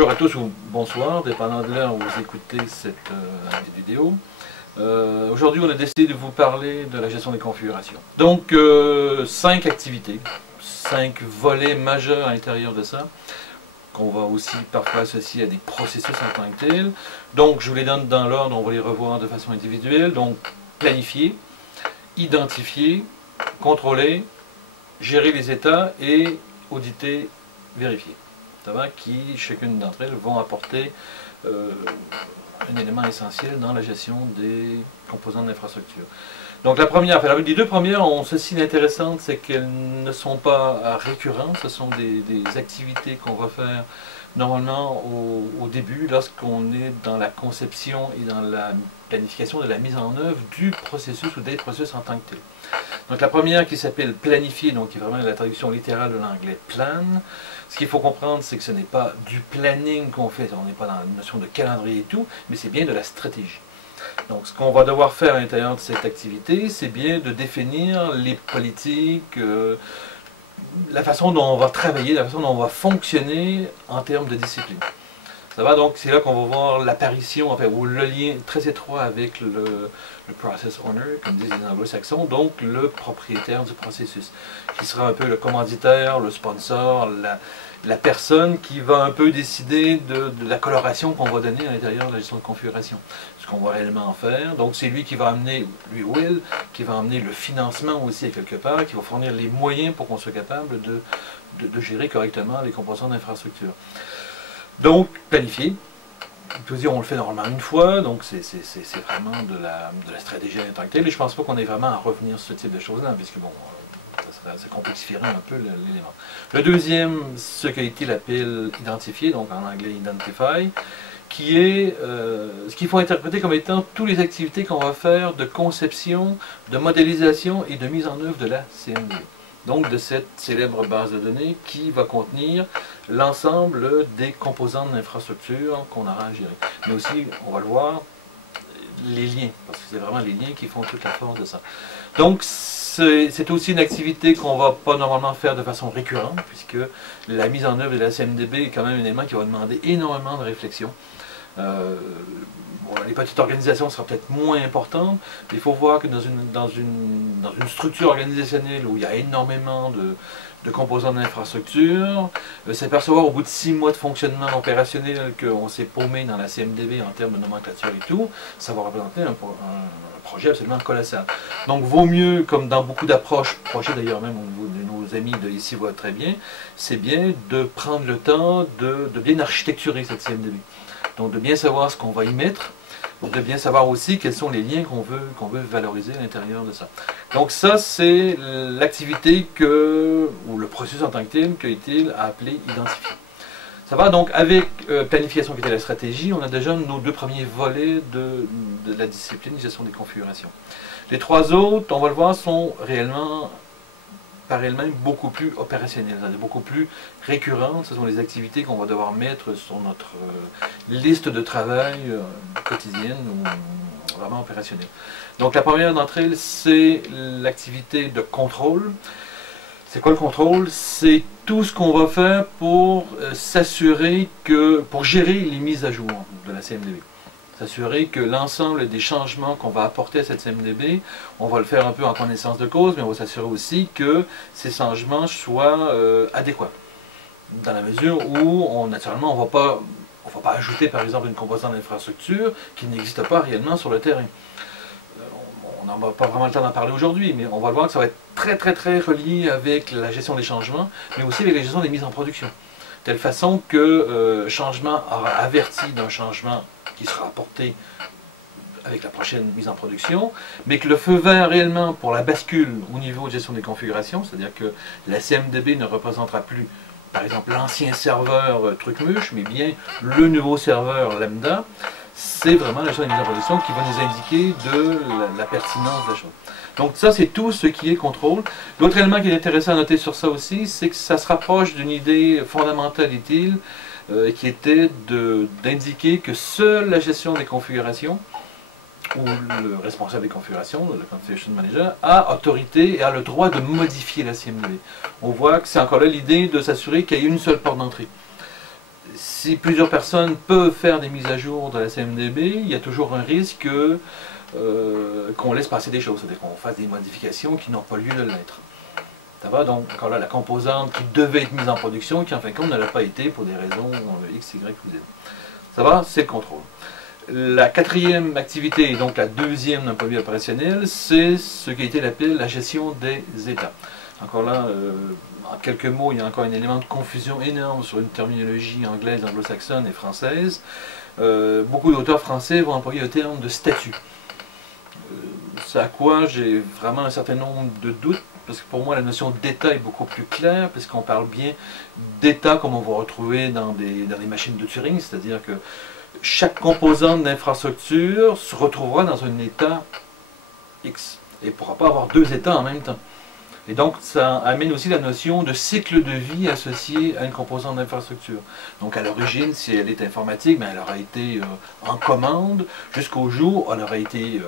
Bonjour à tous ou bonsoir, dépendant de l'heure où vous écoutez cette vidéo. Aujourd'hui, on a décidé de vous parler de la gestion des configurations. Donc, 5 activités, 5 volets majeurs à l'intérieur de ça, qu'on va aussi parfois associer à des processus en tant que tels. Donc, je vous les donne dans l'ordre, on va les revoir de façon individuelle. Donc, planifier, identifier, contrôler, gérer les états et auditer, vérifier. Ça va, qui, chacune d'entre elles, vont apporter un élément essentiel dans la gestion des composants d'infrastructure. Donc la première, enfin, les deux premières ont ceci d'intéressant, c'est qu'elles ne sont pas récurrentes, ce sont des activités qu'on va faire normalement au début, lorsqu'on est dans la conception et dans la planification de la mise en œuvre du processus ou des processus en tant que tel. Donc la première qui s'appelle planifier, donc qui est vraiment la traduction littérale de l'anglais plan. Ce qu'il faut comprendre, c'est que ce n'est pas du planning qu'on fait, on n'est pas dans la notion de calendrier et tout, mais c'est bien de la stratégie. Donc ce qu'on va devoir faire à l'intérieur de cette activité, c'est bien de définir les politiques, la façon dont on va travailler, la façon dont on va fonctionner en termes de discipline. Ça va, donc c'est là qu'on va voir l'apparition, enfin, ou le lien très étroit avec le process owner, comme disent les anglo-saxons, donc le propriétaire du processus, qui sera un peu le commanditaire, le sponsor, la personne qui va un peu décider de la coloration qu'on va donner à l'intérieur de la gestion de configuration, ce qu'on va réellement en faire. Donc c'est lui qui va amener, lui ou elle, qui va amener le financement aussi à quelque part, qui va fournir les moyens pour qu'on soit capable de gérer correctement les composants d'infrastructure. Donc, planifier, on le fait normalement une fois, donc c'est vraiment de la stratégie en tant que telle, et je ne pense pas qu'on ait vraiment à revenir sur ce type de choses-là, puisque bon, ça complexifierait un peu l'élément. Le deuxième, ce qu'a-t-il appelle identifier, donc en anglais identify, qui est ce qu'il faut interpréter comme étant toutes les activités qu'on va faire de conception, de modélisation et de mise en œuvre de la CMDB. Donc de cette célèbre base de données qui va contenir l'ensemble des composants de l'infrastructure qu'on aura à gérer. Mais aussi, on va le voir, les liens, parce que c'est vraiment les liens qui font toute la force de ça. Donc c'est aussi une activité qu'on ne va pas normalement faire de façon récurrente, puisque la mise en œuvre de la CMDB est quand même un élément qui va demander énormément de réflexion. Les petites organisations seront peut-être moins importantes, mais il faut voir que dans une structure organisationnelle où il y a énormément de composants d'infrastructure, s'apercevoir au bout de 6 mois de fonctionnement opérationnel qu'on s'est paumé dans la CMDB en termes de nomenclature et tout, ça va représenter un projet absolument colossal. Donc vaut mieux, comme dans beaucoup d'approches, projets d'ailleurs même au niveau de nos amis de ici voient très bien, c'est bien de prendre le temps de bien architecturer cette CMDB. Donc de bien savoir ce qu'on va y mettre, de bien savoir aussi quels sont les liens qu'on veut valoriser à l'intérieur de ça. Donc ça, c'est l'activité ou le processus en tant que tel qu'a-t-il appelé identifier. Ça va donc avec planification qui était la stratégie, on a déjà nos deux premiers volets de la discipline de gestion des configurations. Les trois autres, on va le voir, sont réellement par elles-mêmes beaucoup plus opérationnelles, beaucoup plus récurrentes. Ce sont les activités qu'on va devoir mettre sur notre liste de travail quotidienne ou vraiment opérationnelle. Donc la première d'entre elles, c'est l'activité de contrôle. C'est quoi le contrôle? C'est tout ce qu'on va faire pour s'assurer pour gérer les mises à jour de la CMDB. S'assurer que l'ensemble des changements qu'on va apporter à cette CMDB, on va le faire un peu en connaissance de cause, mais on va s'assurer aussi que ces changements soient adéquats. Dans la mesure où, naturellement, on ne va pas ajouter, par exemple, une composante d'infrastructure qui n'existe pas réellement sur le terrain. On n'en va pas vraiment le temps d'en parler aujourd'hui, mais on va voir que ça va être très très très relié avec la gestion des changements, mais aussi avec la gestion des mises en production. De telle façon que changement aura averti d'un changement qui sera apporté avec la prochaine mise en production, mais que le feu vert réellement pour la bascule au niveau de gestion des configurations, c'est-à-dire que la CMDB ne représentera plus, par exemple, l'ancien serveur truc-muche, mais bien le nouveau serveur lambda, c'est vraiment la gestion des mises en production qui va nous indiquer de la pertinence de la chose. Donc ça, c'est tout ce qui est contrôle. L'autre élément qui est intéressant à noter sur ça aussi, c'est que ça se rapproche d'une idée fondamentale, dit-il, qui était d'indiquer que seule la gestion des configurations, ou le responsable des configurations, le Configuration Manager, a autorité et a le droit de modifier la CMDB. On voit que c'est encore là l'idée de s'assurer qu'il y ait une seule porte d'entrée. si plusieurs personnes peuvent faire des mises à jour de la CMDB, il y a toujours un risque qu'on laisse passer des choses, c'est-à-dire qu'on fasse des modifications qui n'ont pas lieu de l'être. Ça va, donc encore là, la composante qui devait être mise en production, qui en fin de compte ne l'a pas été pour des raisons X, Y ou Z. Ça va, c'est le contrôle. La quatrième activité, et donc la deuxième d'un point de vue opérationnel, c'est ce qui a été appelé la gestion des états. Encore là, en quelques mots, il y a encore un élément de confusion énorme sur une terminologie anglaise, anglo-saxonne et française. Beaucoup d'auteurs français vont employer le terme de statut. C'est à quoi j'ai vraiment un certain nombre de doutes, parce que pour moi la notion d'état est beaucoup plus claire, parce qu'on parle bien d'état comme on va retrouver dans des machines de Turing, c'est-à-dire que chaque composante d'infrastructure se retrouvera dans un état X, et ne pourra pas avoir deux états en même temps. Et donc ça amène aussi la notion de cycle de vie associé à une composante d'infrastructure. Donc à l'origine, si elle est informatique, ben, elle aura été en commande jusqu'au jour où elle aura été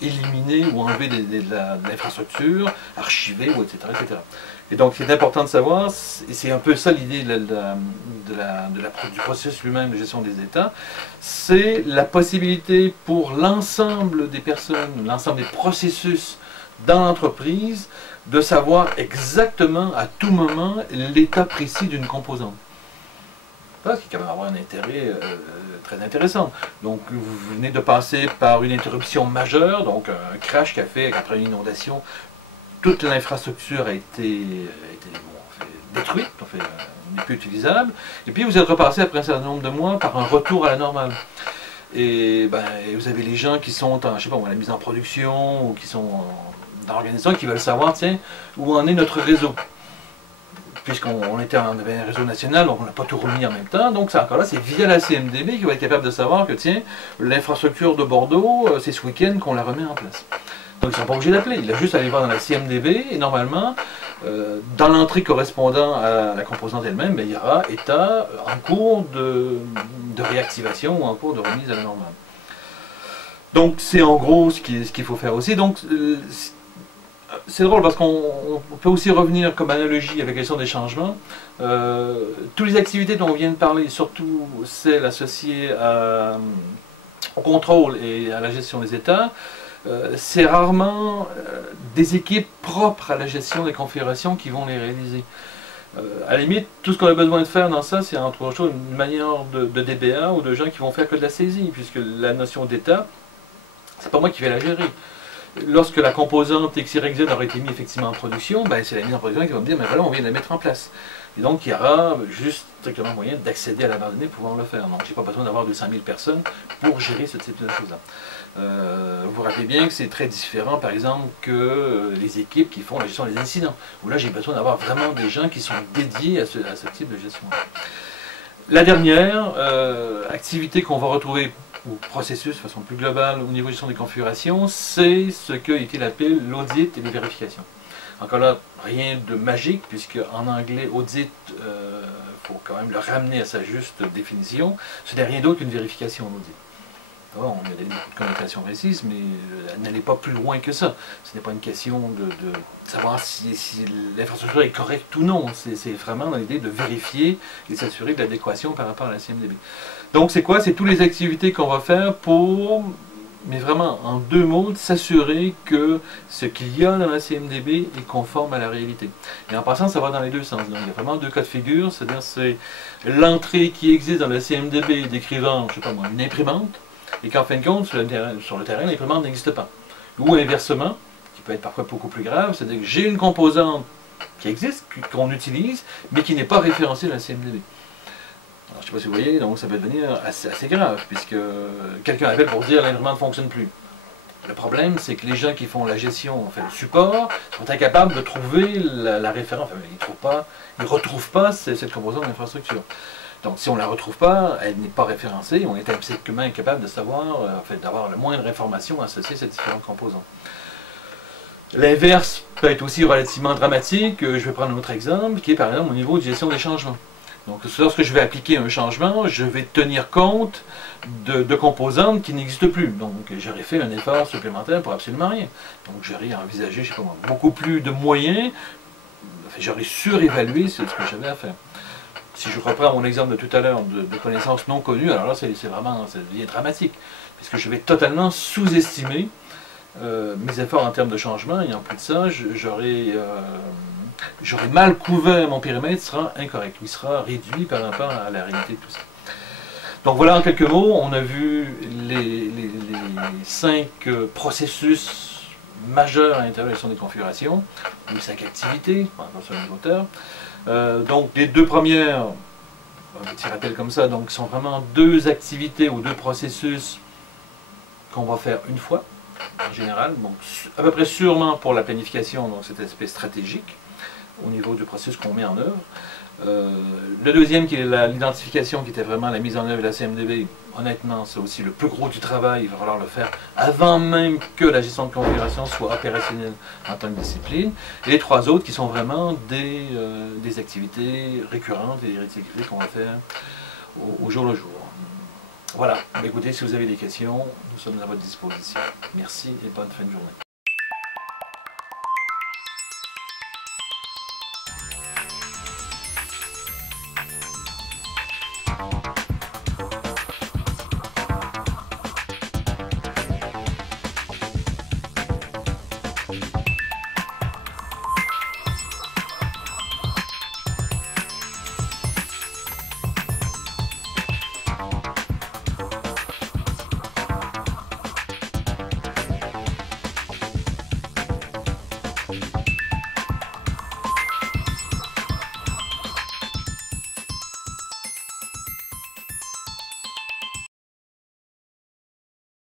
éliminée ou enlevée de l'infrastructure, archivée, ou etc., etc. Et donc c'est important de savoir, et c'est un peu ça l'idée du processus lui-même de gestion des états, c'est la possibilité pour l'ensemble des personnes, l'ensemble des processus dans l'entreprise, de savoir exactement à tout moment l'état précis d'une composante. Ça, qui quand même avoir un intérêt très intéressant. Donc vous venez de passer par une interruption majeure, donc un crash qui a fait qu'après une inondation, toute l'infrastructure a été détruite, n'est plus utilisable, et puis vous êtes repassé après un certain nombre de mois par un retour à la normale. Et ben, vous avez les gens qui sont en, je sais pas, la mise en production, ou qui sont dans l'organisation, qui veulent savoir, tiens, où en est notre réseau. Puisqu'on avait un réseau national, donc on n'a pas tout remis en même temps, donc ça, encore là, c'est via la CMDB qui va être capable de savoir que, tiens, l'infrastructure de Bordeaux, c'est ce week-end qu'on la remet en place. Donc ils ne sont pas obligés d'appeler, il a juste à aller voir dans la CMDB, et normalement, dans l'entrée correspondant à la composante elle-même, ben, il y aura état en cours de réactivation ou en cours de remise à la normale. Donc c'est en gros ce qu'il faut faire aussi. Donc c'est drôle parce qu'on peut aussi revenir comme analogie avec la question des changements. Toutes les activités dont on vient de parler, surtout celles associées au contrôle et à la gestion des états, c'est rarement des équipes propres à la gestion des configurations qui vont les réaliser. À la limite, tout ce qu'on a besoin de faire dans ça, c'est entre autres une manière de DBA ou de gens qui vont faire que de la saisie, puisque la notion d'état, c'est pas moi qui vais la gérer. Lorsque la composante XYZ aura été mise effectivement en production, ben c'est la mise en production qui va me dire, mais voilà, on vient de la mettre en place. Et donc il y aura juste strictement moyen d'accéder à la base de données pour pouvoir le faire. Donc je n'ai pas besoin d'avoir 200 000 personnes pour gérer ce type de choses-là. Vous vous rappelez bien que c'est très différent, par exemple, que les équipes qui font la gestion des incidents, où là j'ai besoin d'avoir vraiment des gens qui sont dédiés à ce type de gestion. La dernière activité qu'on va retrouver, ou processus de façon plus globale au niveau de gestion des configurations, c'est ce qu'a été appelé l'audit et les vérifications. Encore là, rien de magique, puisque en anglais, audit, faut quand même le ramener à sa juste définition, ce n'est rien d'autre qu'une vérification d'audit. On a des connotations précises, mais n'allez pas plus loin que ça. Ce n'est pas une question de savoir si l'infrastructure est correcte ou non. C'est vraiment dans l'idée de vérifier et s'assurer de l'adéquation par rapport à la CMDB. Donc c'est quoi? C'est toutes les activités qu'on va faire pour, mais vraiment en deux mots, s'assurer que ce qu'il y a dans la CMDB est conforme à la réalité. Et en passant, ça va dans les deux sens. Donc il y a vraiment deux cas de figure, c'est-à-dire c'est l'entrée qui existe dans la CMDB décrivant, je sais pas moi, une imprimante, et qu'en fin de compte, sur le terrain, l'imprimante n'existe pas. Ou inversement, qui peut être parfois beaucoup plus grave, c'est-à-dire que j'ai une composante qui existe, qu'on utilise, mais qui n'est pas référencée dans la CMDB. Alors, je ne sais pas si vous voyez, donc ça peut devenir assez grave, puisque quelqu'un appelle pour dire que l'imprimante ne fonctionne plus. Le problème, c'est que les gens qui font la gestion, enfin le support, sont incapables de trouver la référence. Enfin, ils ne retrouvent pas cette composante d'infrastructure. Donc si on ne la retrouve pas, elle n'est pas référencée, on est absolument incapable de savoir, d'avoir la moindre information associée à ces différents composants. L'inverse peut être aussi relativement dramatique. Je vais prendre un autre exemple, qui est par exemple au niveau de gestion des changements. Donc lorsque je vais appliquer un changement, je vais tenir compte de composantes qui n'existent plus. Donc j'aurais fait un effort supplémentaire pour absolument rien. Donc j'aurais envisagé, je sais pas moi, beaucoup plus de moyens, j'aurais surévalué ce que j'avais à faire. Si je reprends mon exemple de tout à l'heure de connaissances non connues, alors là, c'est vraiment, ça devient dramatique, puisque je vais totalement sous-estimer mes efforts en termes de changement, et en plus de ça, j'aurais mal couvert mon périmètre, sera incorrect, il sera réduit par rapport à la réalité de tout ça. Donc voilà, en quelques mots, on a vu les 5 processus majeurs à l'intérieur de la gestion des configurations, les 5 activités, sur le moteur. Donc les 2 premières, un petit rappel comme ça, donc sont vraiment 2 activités ou 2 processus qu'on va faire une fois, en général, donc à peu près sûrement pour la planification, donc cet aspect stratégique, au niveau du processus qu'on met en œuvre. Le deuxième qui est l'identification, qui était vraiment la mise en œuvre de la CMDB, honnêtement c'est aussi le plus gros du travail, il va falloir le faire avant même que la gestion de configuration soit opérationnelle en tant que discipline. Et les 3 autres qui sont vraiment des activités récurrentes et des activités qu'on va faire au jour le jour. Voilà, écoutez, si vous avez des questions, nous sommes à votre disposition. Merci et bonne fin de journée.